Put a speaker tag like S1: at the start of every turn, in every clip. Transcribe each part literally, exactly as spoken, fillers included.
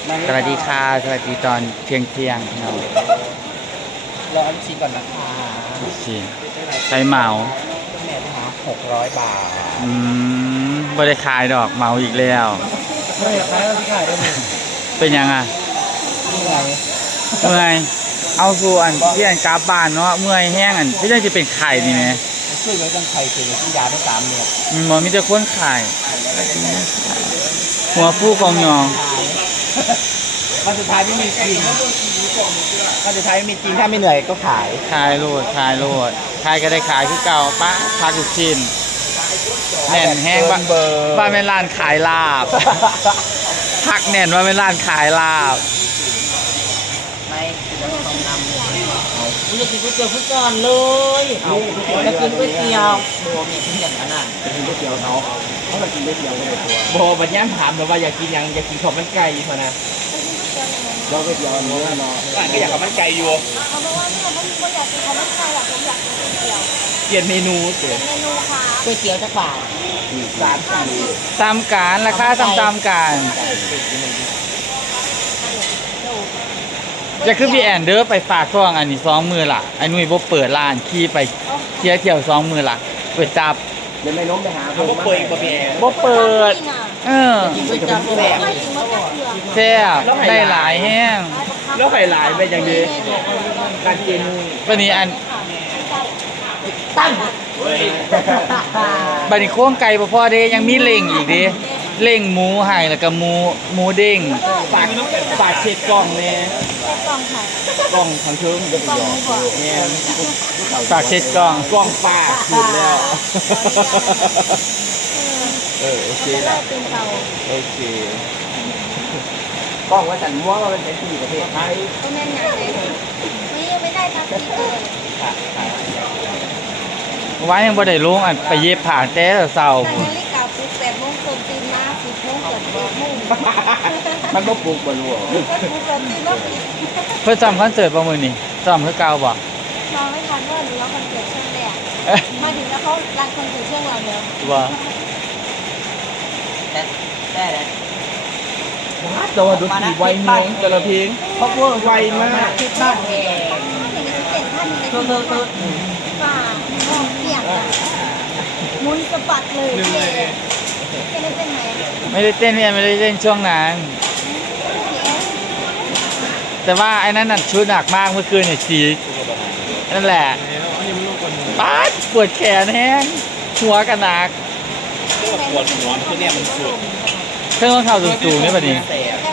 S1: สวัสดีค่ะสวัสดีตอนเที่ยงเที่ยงเนาะ
S2: รออันชิมก่อนนะคะ
S1: ชิมใช้เหมา
S2: แม่นะคะหกร้อยบาท
S1: อืมบริขายดอกเหมาอีกแล้ว
S2: ไม่ขายเราที่ขายได้ไหม
S1: เป็นยังอ่ะ
S2: นี่ไง
S1: เมื่อยเอาสู่อันที่อันกราบบ้านเนาะเมื่อยแห้งอันที่ได้จะเป็นไข่นี่ไหม
S2: ช่วยไว้ต้องไข่เป็นที่ยาได้สามเม็ด
S1: มันมีแต่คนไข่หัวฟูกองยอง
S2: วันสุดท้ายไม่มีจริงวันสุดท้ายไม่มีจริงถ้าไม่เหนื่อยก็ขาย
S1: ขายโลดขายโลดขายก็ได้ขายที่เก่าป้าพักลูกชิ้นแน่นแห้งว่าว่าเป็นร้านขายลาบพักแน่นว่าเป็นร้านขายลาบ
S2: ไม่จะต้องนำมึงจะกินก๋วยเตี๋ยวพุทธก่อนเลยจะกินก๋วยเตี๋ยวโบมีที่อย่างนั้นอ่ะจะกินก๋วยเตี๋ยวเขาเขาจะกินก๋วยเตี๋ยวในตัวโบบัญญัติถามเลยว่าอยากกินยังอยากกินข้าวมันไก่เท่านั้นเราก๋วยเตี๋ยวเนื้อเนาะก็อยากข้าวมันไก่อยู่
S3: เขาบอกว่าเนี่ยมันไม่อยากกินข้าวมันไก่หรอกผมอยากกินก๋วยเตี๋ยว
S2: เปลี่ยนเมนูเปลี่ยน
S3: เมนูค่ะ
S2: ก๋วยเตี๋ยวจะบาทสามสี่
S1: ตามการราคาตามตามการจะขึ้นพี่แอนเด้อไปฝากท้องอันนี้สองมือล่ะไอ้นุ่ยบ่เปิดร้านขี่ไปเที่ยวเที่ยวสองมือล่ะเปิดจับ
S2: เดี๋ยวไม่ล้มไปหาเขาบ่เปิดบ่พี่แอน
S1: บ่เปิดเออแซ่บได้หลายแห้ง
S2: แล้วไข่หลายไปอย่างนี้การกิน
S1: วันนี้อัน
S2: ตั้ง
S1: บัดนี้โค้งไก่บ่พอเด้ยังมีเล่งอีกเด้เล่งหมูให้แล้วก็หมูหมูเด้ง
S2: ฝากฝากเช็ดกล่องแน่
S3: กล่องค่ะ
S2: กล่องของเชิงกล่องแม่
S1: ฝากเช็ดกล่อง
S2: กล่องฝากถูกแล้วเออโอเคละโอเคกล้องว่าจันม้วนว่าเป็นสีประเทศไทย
S3: ก็แม่นหนาเลยนี่ยังไม่ได้ทักทีเลย
S1: ไว้ยังบ่ได้ลงอันไปเย็บผ้าแต่เช้า
S3: พุ่นนาฬิกาปลุกแปดโมงตรงตื่นมาสิบโมงเกือบแปดโมง
S2: มันบ่ปลุกบ่รู้
S3: ปลุกแบบตื่นมาปิด
S1: เพิ่นซ้อมคอนเสิร์ตบ่มื้อนี้ซ้อมคือเก่าบ่
S3: นอนไม่ทันว่าหนูร้องคอนเสิร์ตช่วงแรกมาถึงแล้วเขารันคอนเสิร์ตช่วงเราเดียว
S1: ว่า
S2: แต่แต่ว้าตัวดูสีไวแห้งแต่ละเพลงเพราะว่าไวมากคิดมากแห้ง
S3: เธอเธอเธอฝ่าห้องเปียกมุนสะบัดเลยไม่ได้เต้นไหม
S1: ไม่ได้เต้นไม่ได้เต้นช่วงนั้นแต่ว่าไอ้นั้นน่ะชุดหนักมากเมื่อคืนเนี่ยสีนั่นแหละป๊าดปวดแขนแห้งหัวกันหนัก
S2: ปวดหัวคือเนี่ยมันสุด
S1: เครื่องเข่าสูงๆนี่แบบนี้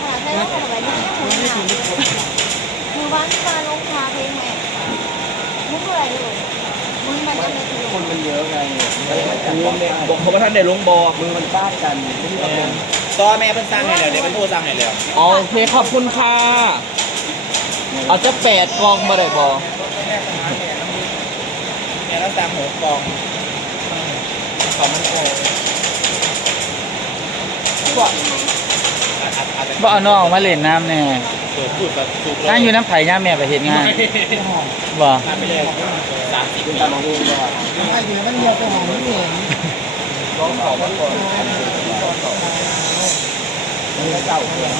S3: มือวันมาลงคาเพลงไหมมุ้งอะไรเลยมุ้งมันยังไม่ถึง
S2: คนมันเยอะไงบอกเขาว่าท่านได้ลงบอมือมันต้านกันต่อแม่เพิ่งสร้างให้แล้วเดี๋ยวเป็นผู้สร้างให้แล้วโอเคขอบคุณค่ะเอาจะแปดกองมาได้บอแม่แล้วสร้างหกกองขอมันโก
S1: บ่เอาน้องมาเล่นน้ำแน่นั่งอยู่น้ำไผ่ย่าแม่ไปเห็นงานบ่
S2: สามสิบปีมาดูบ่ให้อยู่มันเดียวไปหอมนี่เองลองขอมันก่อนมันเจ้าเดียว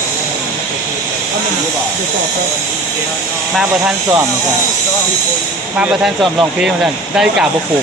S1: มาประธานซ้อมกันมาประธานซ้อมลองเพลงกันได้กาบปลูก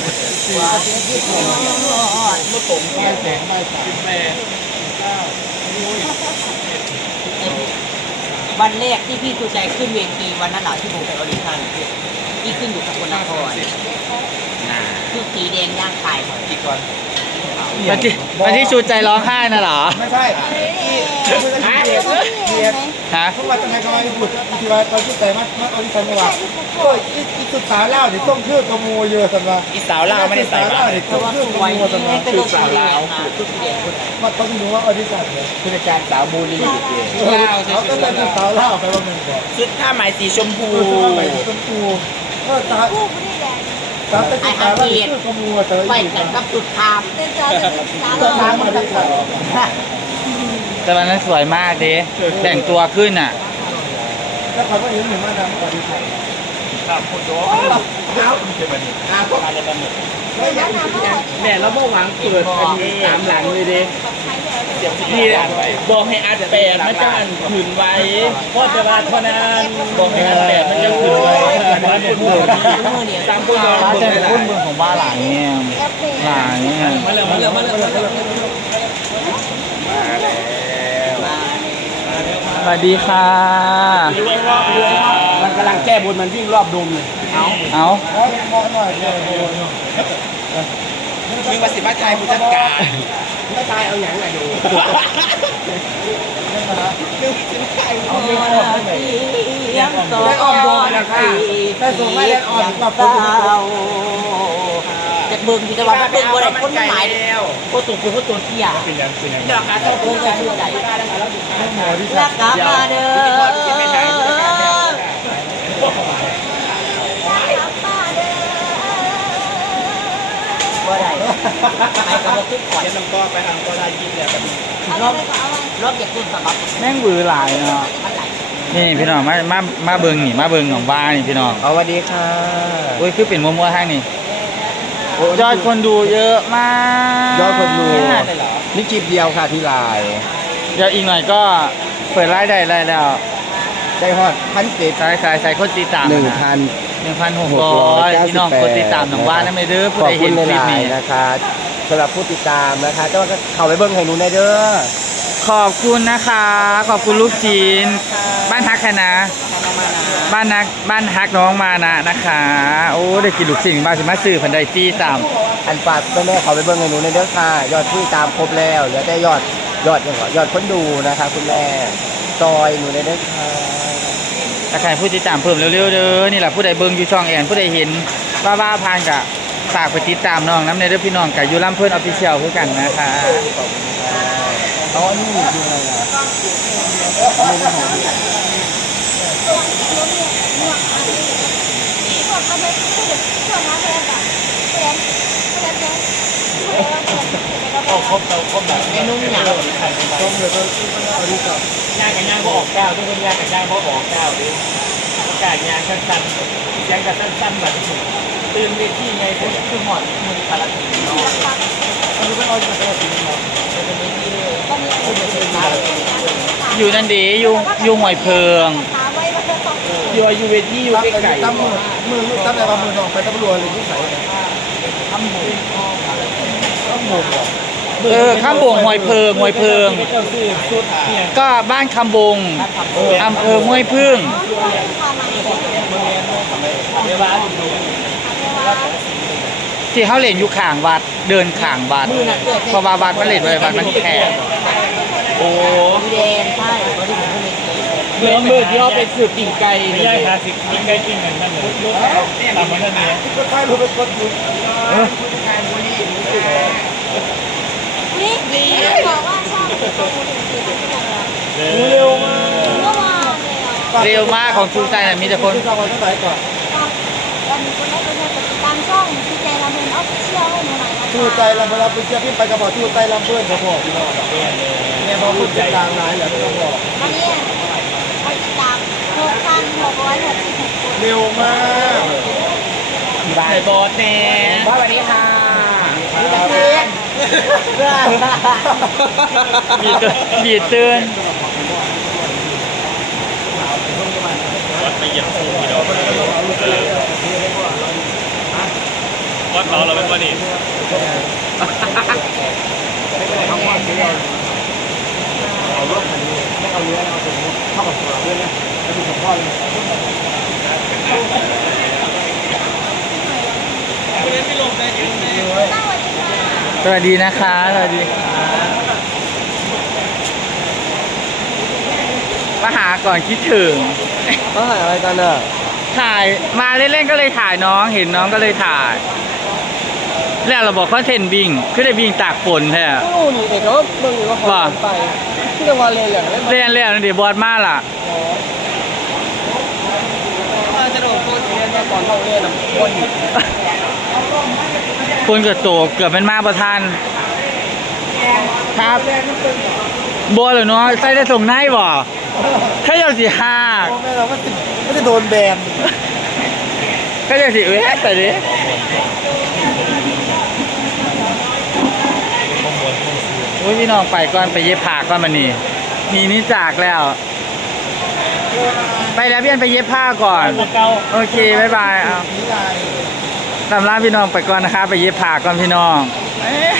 S4: วันแรกที่พี่ชูใจขึ้นเวทีวันนั้นหนาที่ผมไปออดิชั่นพี่ขึ้นอยู่กับคนนครคือสีแดงย่างขาย
S2: อีกก่อน
S1: วันที่วันที่ชูใจร้องไห้น่ะเหรอ
S2: ไม่ใช่ฮะ
S1: ฮะ
S2: เพราะว่าทำไมเขาไม่พูดที่ว่าตอนที่ใจมามาออดิชั่นเมื่อวานโอ้ยอีสุดสาวเล่าเดี๋ยวต้องชื่อกมูเยอะสำหรับ
S4: อีสาวเล่าไม่ได้ใส่มา
S2: เดี๋ยวต้องชื่อกมูสำหรับ
S4: ชื่อสาวเล่าคือสีแดงคน
S2: มาต้องดูว่าออดิชั่นเนี่ย
S4: คืออาจารย์สาวบูรี
S2: เขาก็จะสาวเล่าไปว่ามันก่อน
S4: ชุดผ้าไหมสีชมพู
S2: ผ้าไหมสีชมพูเออตาสาวตะกี้สาวเล่าชื่อกมูแต่
S4: ไปกันกับจุดทาม
S2: จุดทามมาได้ค่ะ
S1: แต่วันนั้นสวยมากดิแต่งตัวขึ้นอ่ะ
S2: แล้วเขาก็เห็นเหมือนว่าดำกว่าดีใส่ครับคุณโจ้เอาเจ็บมันอ่าพวกอะไรกันเนี่ยแม่เราเมื่อวานเกิดอันนี้ตามหลังเลยดิเสีนี่บอกให้อัดแปดมันจะอันขืนไว้เพราะแต่ว่าเท่านั้นบอกให้อัดแปดมันจะขืนไว้บ้านเป็นผู้ตามผู้นอน
S1: บ้านจะเป็นพุ่นเมืองของบ้านหลังเนี่ยหลังเนี่ย
S2: มาเลยมาเลยมาเลยมาเลย
S1: สวัสดีค่ะ
S2: มันกำลังแก้บนมันวิ่งรอบดมเลยเอา
S1: เอา
S2: มึงมาสิมาไทยผู้จัดการไม่ตายเอาอย่างไรดูเอาไม่ออกได้ออมโดนนะคะถ้าส่งไม่ได้ออมแบบคนจากเมืองที่จะว่าเป็นคนไหนคนหมายคนตุ่นคือคนตัวเที่ยเป็นยังเป็นยังเดี๋ยวขาเท่าเพื่อนชื่อใดรักกลับมาเด้อบ่ได้ไปกับรถทุกคนน้ำก็ไปทางก็ได้ยินแล้วรอบรอบอยากตุ่นสบับ
S1: แม่งบือหลายเนาะนี่พี่น้องมามามาเบิงนี่มาเบิงหนองบ้านนี่พี่น้อง
S2: เอาสวัสดีค่ะ
S1: โอ้ยคือเป็นมัวมัวๆทางนี่ยอดคนดูเยอะมาก
S2: ยอดคนดูนี่คลิปเดียวค่ะที่ไลน์
S1: เดี๋ยวอีกหน่อยก็เปิดไลฟ์ได้แล้วแล้ว
S2: ได้ฮอดพันเจ็ด
S1: สายสายสายคนติดตาม
S2: หนึ่งพัน
S1: หนึ่งพันหกร้อยพี่น้องคนติดตามหนองบ้านนั่นไม่เด้อผู้
S2: ขอบ
S1: ใด
S2: คุ
S1: เห็
S2: ณ
S1: น
S2: ใน
S1: คลิ
S2: ไล
S1: ปนี้
S2: น์นะคะสำหรับผู้ติดตามนะคะเจ้าก็เข้าไปเบิ้งให้หนูในเด้อ
S1: ขอบคุณนะคะ ขอบคุณลูกจีน บ้านฮักคณะบ้านนักบ้านฮักน้องมานะนะคะ โอ้ได้กินลูกชิ้นมาสิมาซื้อพันไดจี้ตาม
S2: อันฝากแม่ๆเข้าไปเบิ้งให้หนูในเด้อค่ะยอดผู้ติดตามครบแล้วเหลือแต่ยอดยอดยังยอดคนดูนะคะคุณแม่ซอยหนูในเด้อค่ะ
S1: ถ้าใครผู้ติดตามเพิ่มเร็วๆเด้อนี่แหละผู้ใดเบิ่งอยู่ช่องแอนผู้ใดเห็นว่าว่าผ่านกะฝากไปติดตามน้องน้ำในเด้อพี่น้องกับยูรัมเพิ่นออฟฟิเชียลคือกันนะคะ
S2: เอาอันนี้ดูอะไรนะอันนี้ของ
S3: พวกเขาไม่พูดพวกเขาไม่ได้แบบเรียนเรียนเรียนเรียนเรียน
S2: ครบเราครบแบบเมนูหนาวต้มเลยก็เอาดีกว่าย่างกับย่างก็ออกเก้าทุกคนย่างกับย่างก็ออกเก้าดิกาดย่างสั้นๆย่างกับสั้นๆแบบตื่นเวทีไงพวกคือหอดมือภารกิจเนาะอันนี้ก็เอาจากภารกิจเนาะเป็นเวทีเลยคุณจะเป็นมา
S1: อยู่นั่นดีอยู่อยู่หวยเพิง
S3: ถามไว้ว่าเธอต้อง
S2: อยู่ยูเวทีอยู่ไกลๆตั้มมือมือตั้มแต่ว่ามือน้องไปตำรวจเลยที่ใส่ทำหมูทำหมู
S1: เออข้ามบงหวยเพิงหวยเพิง ก็บ้านคำบงอำเภอห้วยพึ่ง ที่เขาเล่นอยู่ข้างวัดเดินข้างวัดเพราะว่าวัดมันเล่นไว้วัดมันแคบ
S2: โอ้
S4: เดนใช่ก็ที่ผมเป็น
S2: เมื่อมือที่เขาไปสืบปิ่งไก่ไม่ใช่ค่ะสิปิ่งไก่ปิ่งกันนั่นเลยตามมันนั่นเนี่ยก็ใช่รู้เป็นคนอยู่
S3: นี่นี่บอกว่าชอบ
S2: เร็วมาก
S3: เมื่อวานเลย
S1: เร็วมากของชูใจน่ะมีแต่คน
S2: ที่ทำวันเท่าไหร่ก่อน
S3: วันนี้คนได้คนได้ติดตามช่องพี่เจเราเป็นออฟฟิเชียลให้หนูหน่อยนะคะ
S2: ชูใจลำเวลาไปเชียร์พี่ไปกระบอกชูใจลำเพื่อนเขาบอกพี่น้องเนี่ยพอคุณใจกลางนายแหละไม่ต้องบอก
S3: วันนี้เขาติดตามหกพันหกร้อยหกสิบหกคน
S2: เร็วมากบายบอสเนี่ยสวัสดีค่ะ
S1: บีดบีดเตือน
S5: ไปเหยียบคู่พี่น้องวัดเราเราเป็นวันนี้
S2: เอารถคันนี้ไม่เอาเรือเอาสมมติเข้ากับตัวเพื่อนนะแล้วดูของพ่อเลย
S1: สวัสดีนะคะสวัสดีมาหาก่อนคิดถึง
S2: เขาถ่ายอะไรกันอ่ะ
S1: ถ่ายมาเล่นๆก็เลยถ่ายน้องเห็นน้องก็เลยถ่าย แล้วเราบอกคอนเทนต์วิ่งคือได้วิ่งตากฝนแท้
S2: ก็รู้นี่แต่ก็เบิ่งอยู่ว่าเขาไปที่เรียกว่าเลยแหละ
S1: เล่นแล้วนั่นเดี๋ยวบอสมาล่ะ
S2: มาจะโดนโคตรเรียนมาก่อนเราเรียนอ่ะคน
S1: คนเกิดโตเกือบเป็นมาประทานครับบัวเหรอเนาะใส่ได้ส่งในบ่แค่เจ้าสิห้า
S2: แม่เราก็ไม่ได้โดนแบน
S1: แค่เจ้าสิเอ้ยแต่ดิอุ้ยพี่น้องไปก่อนไปเย็บผ้าก่อนมานี่นี่นี่จากแล้ว ไปแล้วพี่อันไปเย็บผ้าก่อน
S5: เก่า
S1: โอเคบ๊ายบายเอาตามล่าพี่น้องไปก่อนนะคะ ไปเย็บผ้าก่อนพี่น้องเอ๊ะ